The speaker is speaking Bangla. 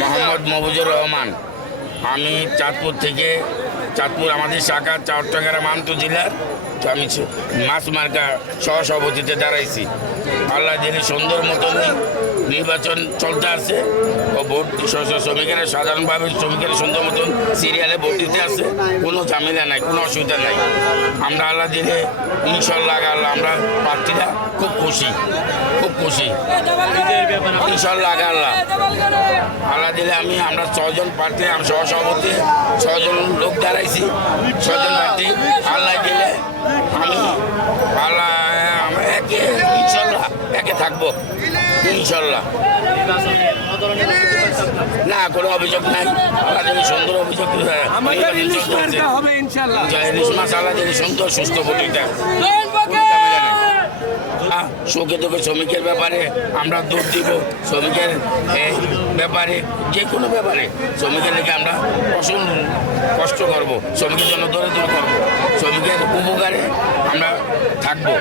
মোহাম্মদ মফিজুর রহমান। আমি চাঁদপুর থেকে, চাঁদপুর আমাদের শাখা চট্টগ্রাম মানতু জেলার, তো আমি মাছ মার্কা সহসভাপতিতে দাঁড়াইছি। আল্লাহ দিলে সুন্দর মতন নির্বাচন চলতে আছে ও ভোট শ্রমিকেরা সাধারণভাবে শ্রমিকেরা সুন্দর মতন সিরিয়ালে ভোট দিতে আছে, কোনো ঝামেলা নাই, কোনো অসুবিধা নাই। আমরা আল্লাহ দিলে ইনশাল্লাহ আল্লাহ আমরা প্রার্থীরা খুব খুশি, খুব খুশি ইনশাল্লাহ আল্লাহ আল্লাহ দিলে। আমরা 6 জন প্রার্থী, আমি সহসভাপতি, 6 জন লোক দাঁড়াইছি, 6 জন প্রার্থী। আল্লাহ দিলে আমি আল্লাহ একে ইনশাল্লাহ একে থাকবো ইনশাল্লাহ। না কোনো অভিযোগ নাই, আল্লাহ দিলে সুন্দর অভিযোগ আল্লাহ দিলে সুন্দর সুস্থ ভোটিটা। শোকে দুঃখে শ্রমিকের ব্যাপারে আমরা দৌড় দিব, শ্রমিকের ব্যাপারে যে কোনো ব্যাপারে শ্রমিকের লেগে আমরা কষ্ট করবো, শ্রমিকের জন্য দৌড়ে করবো, শ্রমিকের উপকারে আমরা থাকবো।